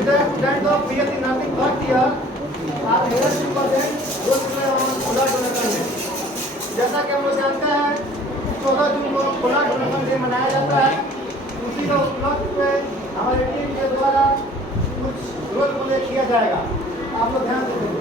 With the extent of BSc Nursing first year, आप 11% रोज खुला donation day. जैसा कि हम लोग जानते हैं 14 जून को खुला डोनेशन डे मनाया जाता है। उसी को उपलक्ष्य पे हमारे टीम के द्वारा कुछ रोल प्ले किया जाएगा। आप लोग ध्यान देंगे।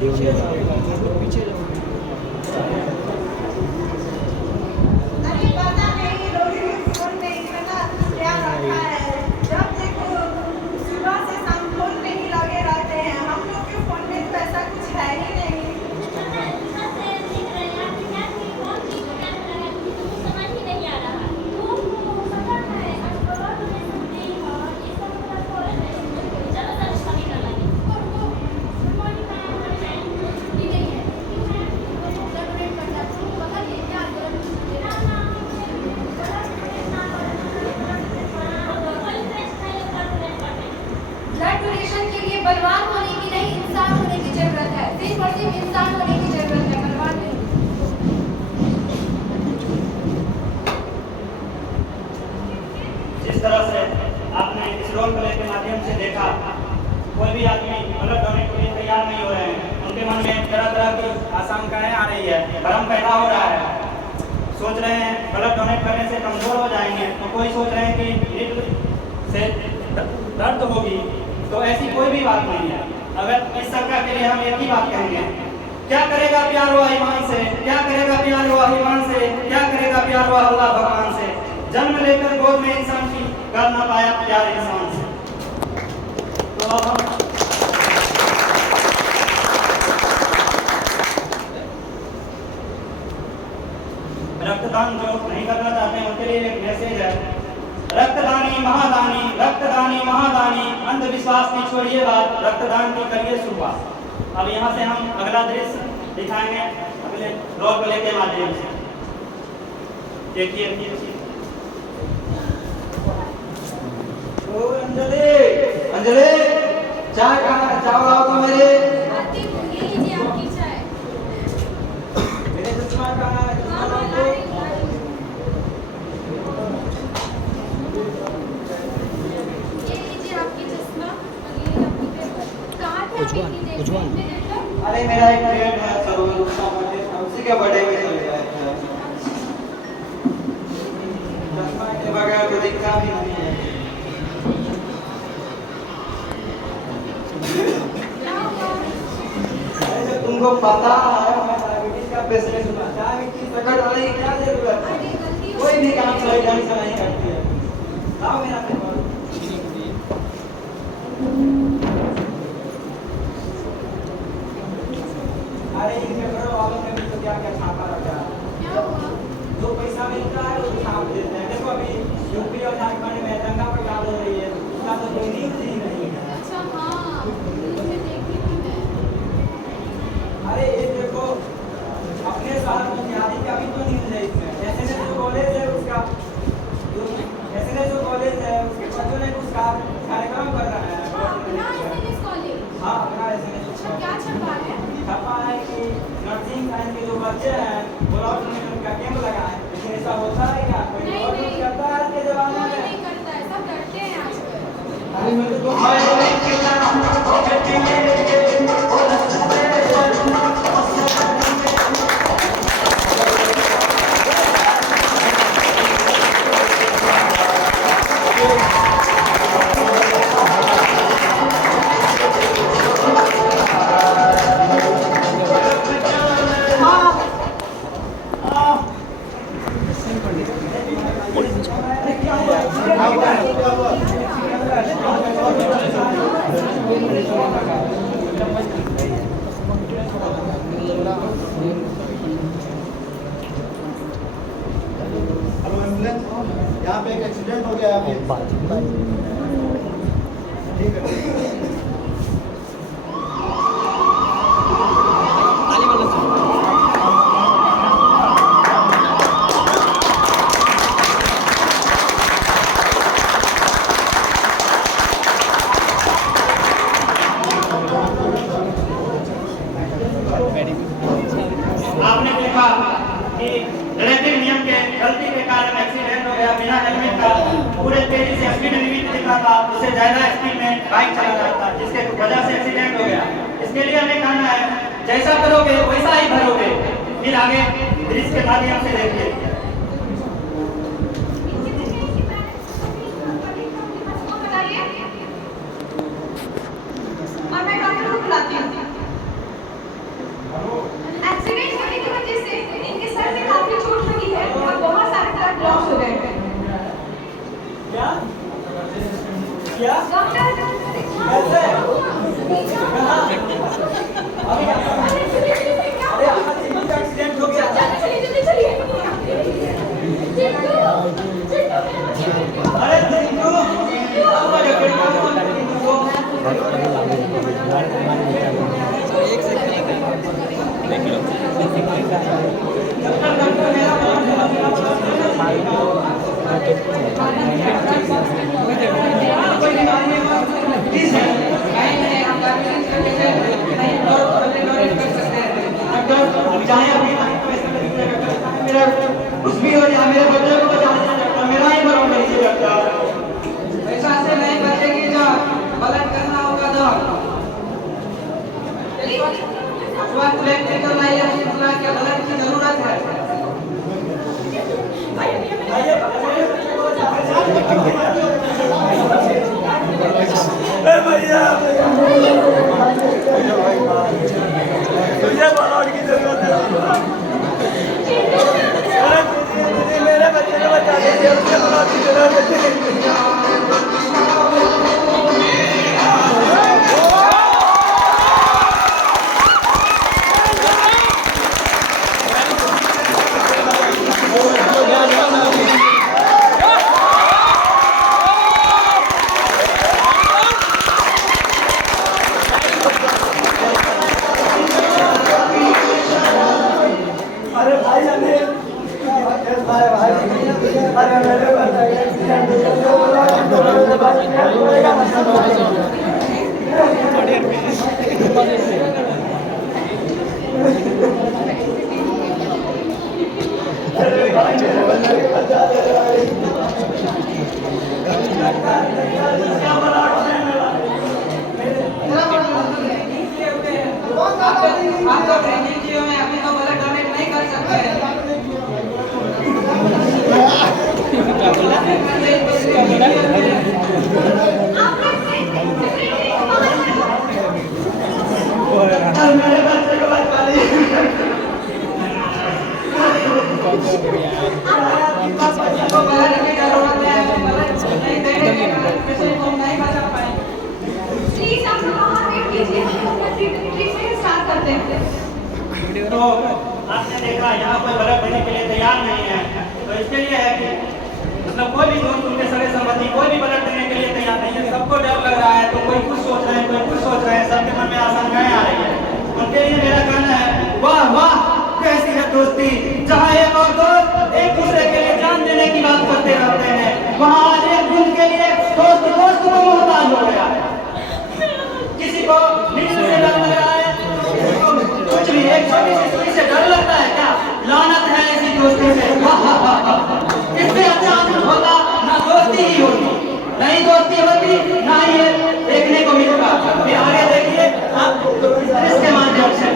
पीछे बलवान होने की नहीं, इंसान होने की जरूरत है। सिर्फ और सिर्फ इंसान होने की जरूरत है, बलवान नहीं। जिस तरह से आपने इस रोल प्ले के माध्यम से देखा, कोई भी आदमी ब्लड डोनेट के लिए तैयार नहीं हो रहे हैं। उनके मन में तरह तरह की आशंकाएं आ रही है, भ्रम पैदा हो रहा है। सोच रहे हैं ब्लड डोनेट करने से कमजोर हो जाएंगे, तो कोई सोच रहे हैं कि नीड से दर्द होगी। तो ऐसी कोई भी बात नहीं है। अगर इस सरकार के लिए हम एक ही बात कहेंगे, क्या करेगा प्यार हुआ ईमान से, क्या करेगा प्यार हुआ ईमान से, क्या करेगा प्यार हुआ अल्लाह भगवान से। जन्म लेकर गोद में इंसान की कर ना पाया प्यार इंसान से। तो अब हम रक्तदान जो नहीं करना चाहते हैं उनके लिए एक मैसेज है। रक्तदानी महादानी, अंधविश्वास की छोड़िए बात, रक्तदान की करिए शुरुआत। अब यहाँ से हम अगला दृश्य दिखाएंगे अगले रोल प्ले के माध्यम से। देखिए अंजलि चाय कहाँ, चावल लाओ तो मेरे। मेरे चश्मा कहाँ है? अरे मेरा एक फ्रेंड है सरोज, उसका बर्थडे था, उसी के बर्थडे में चले गए थे। चश्मा के बगैर तो दिखता भी नहीं है। अरे तुमको पता है मैं डायबिटीज का पेशेंट हूँ। डायबिटीज पकड़ वाले की क्या जरूरत है? कोई भी काम सही ढंग से नहीं करती है। लाओ मेरा पेपर। अरे इन पेपरों वालों ने भी तो क्या क्या छापा रखा है। जो पैसा मिलता है वो छाप देते हैं। देखो अभी यूपी और झारखंड में दंगा प्रचार हो रही है, उसका तो कोई न्यूज़ ही नहीं है। अच्छा हाँ, मुझे देखी थी मैं। अरे ये देखो अपने शहर में जिहादी का भी तो न्यूज़ है इसमें। एसएनएस जो कॉलेज है उसका, एसएनएस जो कॉलेज है उसके बच्चों ने उसका कार्यक्रम कर रहा है। हाँ अपना एसएनएस। क्या छपा है? छपा है कि नर्सिंग साइंस के जो बच्चे हैं वो ब्लड डोनेशन का कैंप लगाए। लेकिन ऐसा होता है क्या? कोई ब्लड डोनेट करता है आज के जमाने में? नहीं करता है, सब डरते हैं आजकल। अरे मैं यहाँ पे एक एक्सीडेंट हो गया है। ठीक है था कि ट्रैफिक नियम के गलती के कारण एक्सीडेंट हो गया बिना हेलमेट का, पूरे तेजी से स्पीड लिमिट दिख रहा था, उससे ज्यादा स्पीड में बाइक चला रहा था, जिसके वजह से एक्सीडेंट हो गया। इसके लिए हमें कहना है जैसा करोगे वैसा ही भरोगे। फिर आगे ब्रिज के माध्यम से देखिए। एक्सीडेंट होने की वजह से इनके सर में काफी चोट लगी है और बहुत सारे ब्लड लॉस हो गए हैं। क्या क्या डॉक्टर कैसे कहाँ अभी अरे एक्सीडेंट हो गया। जल्दी चलिए अरे देखो कुछ भी हो जाए मेरे बच्चे को बचा दीजिए, मेरा ही मरो नहीं लगता। पैसा से नहीं बचेगी जान, ब्लड करना होगा जान। स्वास्थ्य व्यक्ति को क्या ब्लड की जरूरत है। भैया तुझे ब्लड की जरूरत है। मेरे बच्चे को बचा दीजिए, मुझे ब्लड की जरूरत है। आप तो ट्रेनिंग किए हुए हैं, अभी तो ब्लड डोनेट नहीं कर सकते। मेरे बच्चे को बचा दीजिए। आपको ब्लड की जरूरत है, ब्लड नहीं देंगे पेशेंट को नहीं बचा पाएंगे। प्लीज आप बाहर वेट कीजिए, हम ट्रीटमेंट स्टार्ट करते हैं। तो आपने देखा यहाँ कोई ब्लड देने के लिए तैयार नहीं है, तो इसके लिए है कि मतलब कोई भी दोस्त उनके सगे संबंधी कोई भी ब्लड देने के लिए तैयार नहीं है। सबको डर लग रहा है, तो कोई कुछ सोच रहे हैं, कोई कुछ सोच रहे हैं, सबके मन में आशंकाएं आ रही है। उनके लिए मेरा कहना है वाह वाह कैसी है दोस्ती, जहाँ एक और दोस्त एक दूसरे के लिए जान देने की बात करते रहते हैं, वहाँ आज एक बूंद के लिए दोस्त दोस्त को मोहताज हो गया है। किसी को नीचे से डर लग रहा है, किसी को कुछ भी, एक छोटी सी सुई से डर लगता है क्या? लानत है ऐसी दोस्ती से। इससे अच्छा आदमी होता ना दोस्ती ही होती, नहीं दोस्ती होती ना ही ये देखने को मिलता। फिर आगे देखिए आप इसके माध्यम से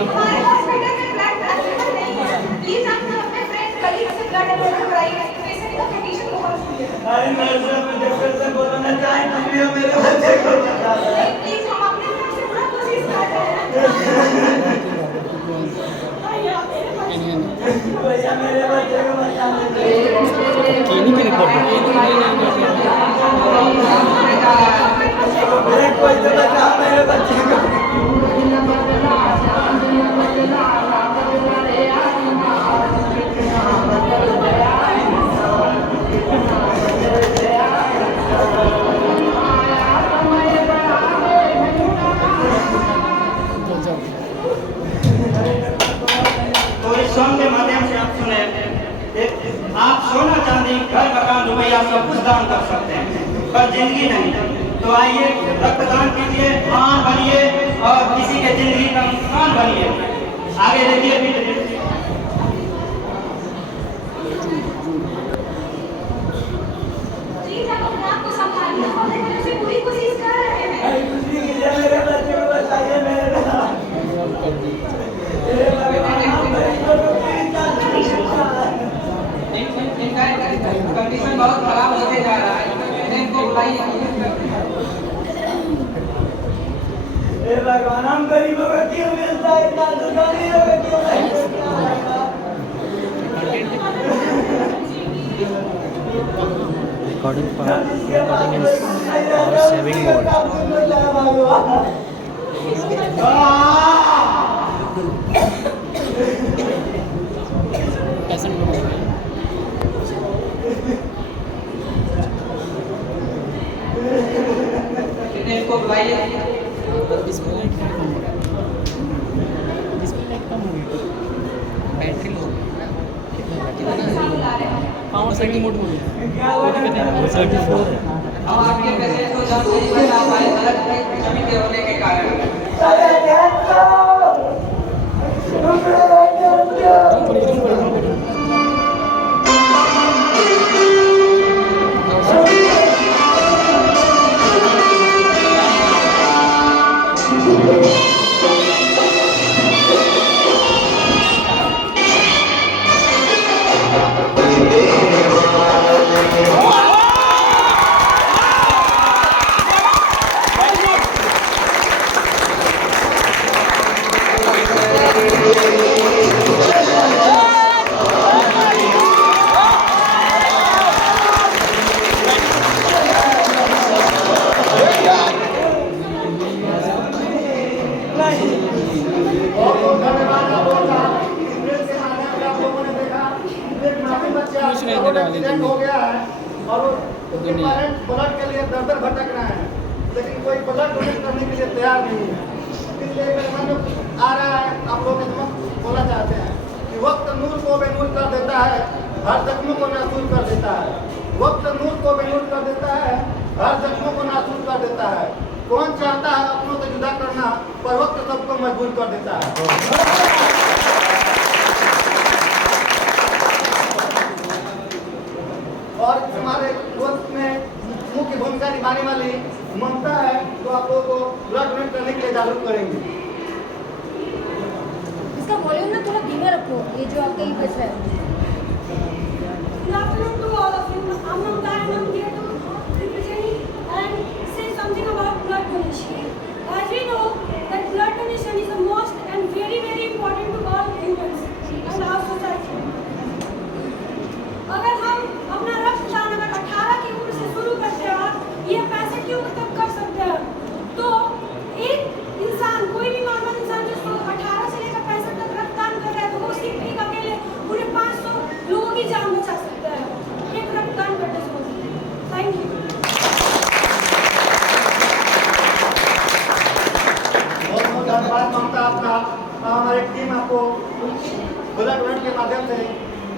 हमारे हॉस्पिटल में ब्लड अवेलेबल नहीं है। प्लीज आप अपने फ्रेंड कलीग से ब्लड अवेलेबल कराइए। पेशेंट का कंडीशन बहुत सीरियस है। अरे डॉक्टर से बोलना चाहिए मेरे बच्चे को बचा दो। प्लीज हम अपने तरफ से पूरा कोशिश कर रहे हैं। भैया मेरे बच्चे को बचा कोई तो बचा मेरे बच्चे को। तो इस सॉन्ग के माध्यम से आप सुने आप सोना चांदी घर मकान रुपया सब कुछ दान कर सकते हैं, पर जिंदगी नहीं। तो आइए रक्तदान कीजिए, महान बनिए और किसी के जिंदगी का नुकसान बनिए। आगे देखिए जी जब अपने आप को संभालिए और लेकिन उसे पूरी कोशिश कर रहे हैं। मेरे बच्चे को बचाइए मेरे कंडीशन बहुत खराब होते जा रहा है, इनको बुलाइए। भगवान हम गरीबों को क्यों मिलता है, इतना दुकानियों को क्यों नहीं मिलता है? recording is our saving mode. इनको बुलाइए। Battery low power setting mode में 34 है। हम आपके पेशेंट को जब नहीं बता पाए गलत कमी के होने के कारण। एक्सीडेंट हो गया है और उसके पेरेंट्स ब्लड के लिए दर दर भटक रहे हैं, लेकिन कोई ब्लड डोनेट करने के लिए तैयार नहीं है। इसलिए मेरे मन में आ रहा है, आप लोग बोलना चाहते हैं कि वक्त नूर को बेनूर कर देता है, हर जख्मों को नासूर कर देता है। वक्त नूर को बेनूर कर देता है, हर जख्मों को नासूर कर देता है। कौन चाहता है अपनों से जुदा करना, पर वक्त सबको मजबूर कर देता है। और हमारे दोस्त में मुख्य भूमिका निभाने वाली ममता है, तो आप लोगों को ब्लड डोनेट करने के लिए जागरूक करेंगे। इसका वॉल्यूम ना थोड़ा धीमे रखो, ये जो आपका ई बज रहा है। Good afternoon to all of you. I'm Namta and I'm here to represent and say something about blood donation. As we know that blood donation is the most and very important to all humans and our society. अगर हम अपना रक्तदान अगर 18 की उम्र से शुरू करते हैं, ये 65 की उम्र तक कर सकते हैं, तो एक इंसान, कोई भी नॉर्मल इंसान जो 18 से लेकर 65 तक रक्तदान कर रहा है, तो वो सिर्फ एक अकेले पूरे 500 लोगों की जान बचा सकता है एक रक्तदान करने से। Thank you. बहुत धन्यवाद ममता आपका। हमारी टीम आपको ब्लड डोनेट के माध्यम से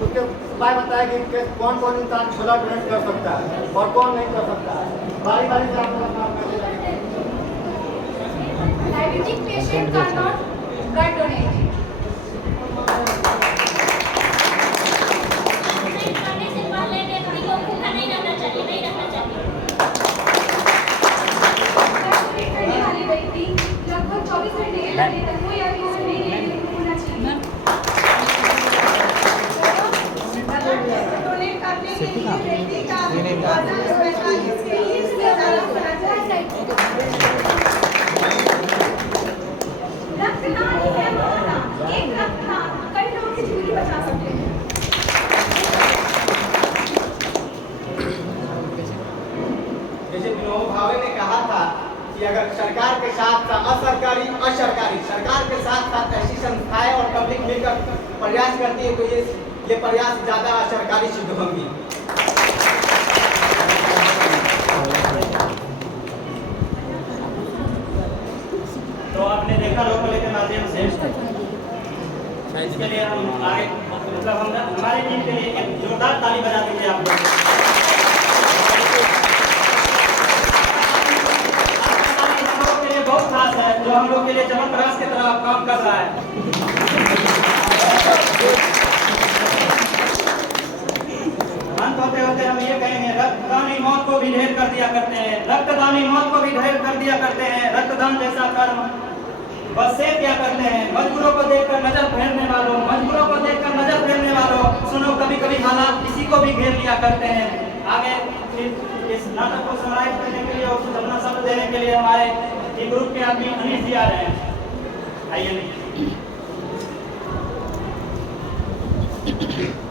उसके उपाय बताएगी कि कौन कौन इंसान ब्लड डोनेट कर सकता है और कौन नहीं कर सकता है। बारी बारी से आप लोग काम करते रहेंगे। Diabetic patient cannot blood donate. करने से पहले व्यक्ति को भूखा नहीं रहना चाहिए। करने वाली व्यक्ति लगभग 24 घंटे के लिए तक कोई अभी उसे नहीं होना चाहिए। डोनेट करने के लिए व्यक्ति का वजन 45 केजी से ज़्यादा होना चाहिए। रक्तदान ही है महादान। एक रक्तदान कई लोगों की जिंदगी बचा सकते हैं। जैसे विनोद भावे ने कहा था कि अगर सरकार के साथ असरकारी सरकार के साथ ऐसी संस्थाएं और पब्लिक मिलकर प्रयास करती है, तो ये प्रयास ज्यादा असरकारी सिद्ध होंगी। तो आपने देखा रोक के माध्यम से इसके लिए हम आगे मतलब हमारे टीम के लिए जोरदार ताली बजा दीजिए आप लोग। हम लोग के लिए बहुत खास है, जो हम लोग के लिए चमनप्राश की तरह काम कर रहा है। अंत होते होते हम ये कहेंगे, रक्तदानी मौत को भी ढेर कर दिया करते हैं, रक्तदानी मौत को भी ढेर कर दिया करते हैं। रक्तदान जैसा कर्म बस से क्या करते हैं, मजबूरों को देखकर नजर फेरने वालों, मजबूरों को देखकर नजर फेरने वालों, सुनो कभी कभी हालात किसी को भी घेर लिया करते हैं। आगे इस नाटक को समराइज करने के लिए और कुछ अपना शब्द देने के लिए हमारे एक ग्रुप के आदमी अनीश जी आ रहे हैं। आइए नहीं।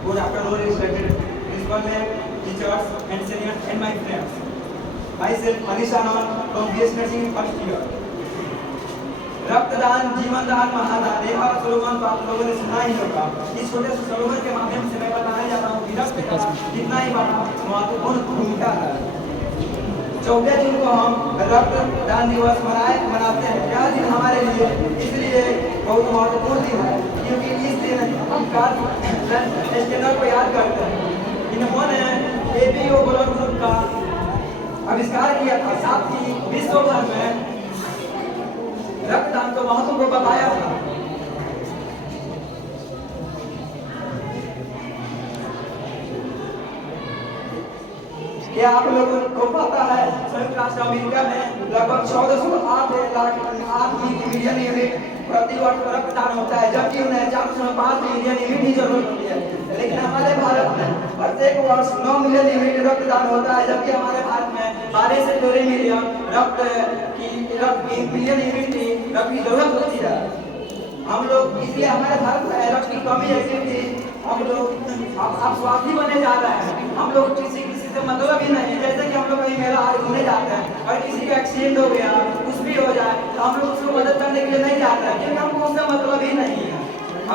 Good afternoon, respected principal ma'am, teachers and seniors and my friends. Myself Anish Anand from BS Nursing first year. रक्तदान जीवन दान महादान, यह स्लोगन तो आप लोगों ने सुना ही होगा। इस छोटे से स्लोगन के माध्यम से मैं बताने जा रहा हूँ कि रक्तदान कितना ही बड़ा महत्वपूर्ण भूमिका है। 14 जून को हम रक्तदान दिवस मनाते हैं। यह दिन हमारे लिए इसलिए बहुत महत्वपूर्ण दिन है क्योंकि इस दिन हम कार्ल स्टेनर को याद करते हैं। इन्होंने एबीओ ब्लड ग्रुप का आविष्कार किया था, साथ ही विश्व भर में रक्तदान को महत्व को बताया था। क्या आप लोगों को पता है संयुक्त राष्ट्र अमेरिका में लगभग 1408 मिलियन यूनिट प्रति वर्ष रक्तदान होता है, जबकि उन्हें 4.5 मिलियन यूनिट की जरूरत होती है। लेकिन हमारे भारत में प्रत्येक वर्ष 9 मिलियन यूनिट रक्तदान होता है, जबकि हमारे भारत में 12 से 13 मिलियन मिलियन यूनिट की रक्त की जरूरत होती है। हम लोग इसलिए हमारे भारत में रक्त की कमी है क्योंकि हम लोग आप स्वार्थी बने जा रहे हैं। हम लोग किसी से मतलब ही नहीं, जैसे कि हम लोग कहीं मेला घूमने जाते हैं और किसी का एक्सीडेंट हो गया, कुछ भी हो जाए तो हम लोग उसको मदद करने के लिए नहीं जाते हैं क्योंकि हमको उससे मतलब ही नहीं है।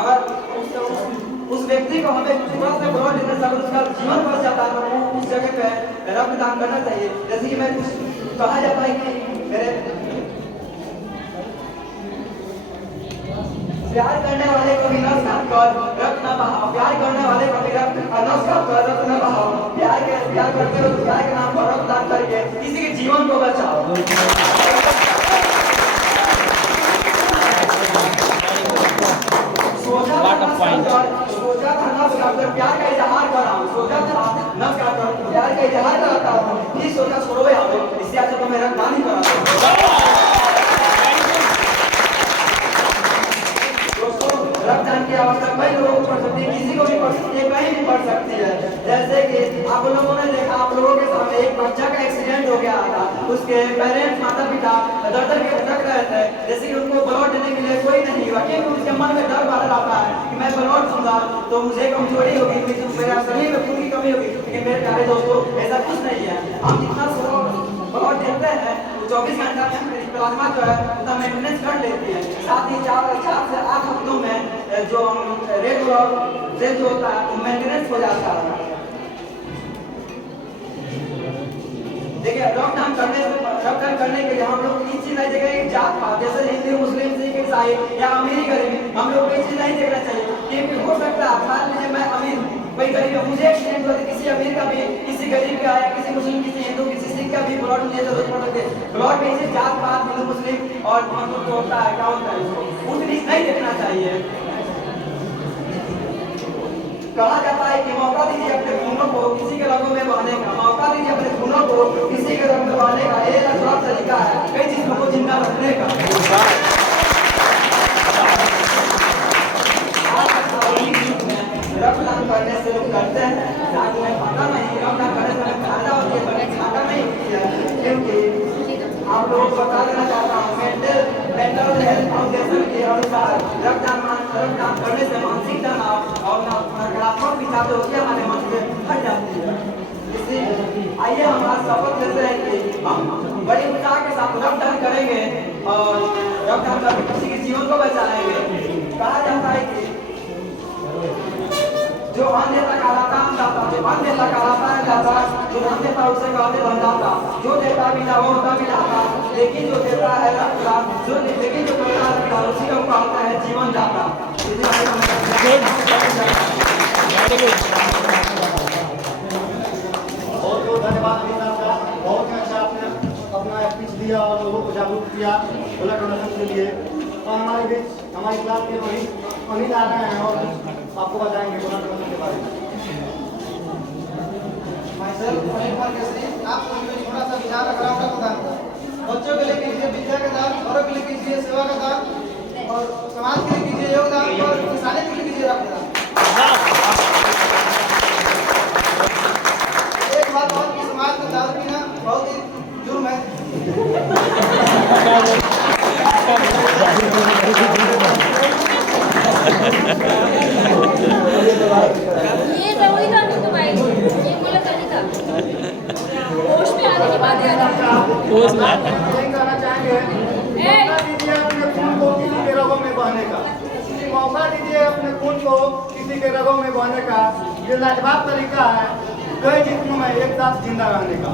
अगर उस व्यक्ति को हमें तुरंत से ब्लड देने से उसका जीवन बच जाता है तो वो उस जगह पे रक्तदान करना चाहिए। जैसे कि मैं कुछ कहा जाता है कि मेरे प्यार करने वाले को भी नमस्कार कर रक्त न बहाओ, प्यार करने वाले को भी नमस्कार कर रक्त न बहाओ। प्यार करते हो प्यार के नाम पर रक्तदान करके किसी के जीवन को बचाओ। सोचा था नमस्कार कर प्यार का इजहार कर रहा हूँ, सोचा था नमस्कार कर प्यार का इजहार करता हूँ, फिर सोचा छोड़ो यार इससे अच्छा तो मैं रक्तदान ही कराता। रक्तदान की आवश्यकता कई लोगों को पड़ सकती है, किसी को भी पड़ सकती है, कहीं भी पड़ सकती है। जैसे कि आप लोगों ने देखा, आप लोगों के सामने एक बच्चा का एक्सीडेंट हो गया था, उसके पेरेंट्स माता पिता दर्द के भटक रहे थे, जैसे कि उनको ब्लड देने के लिए कोई नहीं हुआ क्योंकि उसके मन में डर भरा रहता है कि मैं ब्लड दूंगा तो मुझे कमजोरी होगी, मेरा शरीर में खून की कमी होगी। लेकिन मेरे प्यारे दोस्तों ऐसा कुछ नहीं है। हम जितना ब्लड देते हैं 24 घंटा में मेरी प्लाज्मा जो है उसका मेंटेनेंस कर लेती है। साथ ही 4 से 8 हफ्तों में जो रेड ब्लड सेल जो होता है वो मेंटेनेंस हो जाता है। देखिए रक्तदान करने के लिए हम लोग इस चीज नहीं देखेंगे जात पात, जैसे हिंदू मुस्लिम सिख ईसाई या अमीरी गरीबी, हम लोग को ये चीज नहीं देखना चाहिए क्योंकि हो सकता है मान लीजिए मैं अमीर कोई गरीब है, मुझे एक्सीडेंट हुआ किसी अमीर का भी, किसी गरीब का या किसी मुस्लिम, किसी हिंदू, किसी सिख का भी ब्लड मुझे जरूरत पड़ सकती है। ब्लड में इसे जात पात हिंदू मुस्लिम और मतलब होता है क्या होता है इसको उस नीच नहीं देखना चाहिए। कहा जाता है कि मौका दीजिए अपने खूनों को किसी के रगों में बहाने का, मौका दीजिए अपने खूनों को किसी के रग में बहाने का, ये लाजवाब तरीका है कई चीजों को जिंदा रखने का। रक्तदान करने से लोग करते हैं, साथ में पता नहीं रक्तदान करने से हमें फायदा होती है, फायदा नहीं होती है क्योंकि आप लोगों को बता देना चाहता हूँ मेंटल हेल्थ फाउंडेशन के अनुसार रक्तदान करने से मानसिक तनाव और नकारात्मक विचार जो होती है हमारे मन से हट जाती है। इसलिए आइए हम आज शपथ लेते हैं कि हम बड़ी उत्साह के साथ रक्तदान करेंगे और रक्तदान करके किसी के जीवन को बचाएंगे। कहा जाता है कि जो अन्यथा कहलाता है दाता, जो अन्यथा कहलाता है दाता, जो अन्यथा उसे कहते हैं दाता, जो देता भी ना वो होता भी दाता, लेकिन जो देता है रक्तदान, जो लेकिन जो करता है रक्तदान उसी को कहता है जीवन दाता। किया ब्लड डोनेशन के लिए। और हमारे बीच हमारी क्लास के अनिल आ रहे हैं और आपको बताएंगे ब्लड डोनेशन के बारे में। आप सभी में छोटा सा विचार रखना होगा। बच्चों के लिए कीजिए विद्या का दान, बड़ों के लिए कीजिए सेवा का दान, और समाज के लिए कीजिए योगदान, और किसानी के लिए कीजिए रक्तदान। एक बात और कि समाज में दारू पीना बहुत ही जुर्म है। ये जरूरी था नहीं तुम्हारे लिए, ये बोला नहीं था। होश में आने के बाद याद आता। होश में यही कहना चाहेंगे, मौका दीजिए अपने खून को किसी के रगों में बहने का। मौका दीजिए अपने खून को किसी के रगों में बहने का। ये लाजवाब तरीका है कई जिस्मों में एक साथ जिंदा रहने का।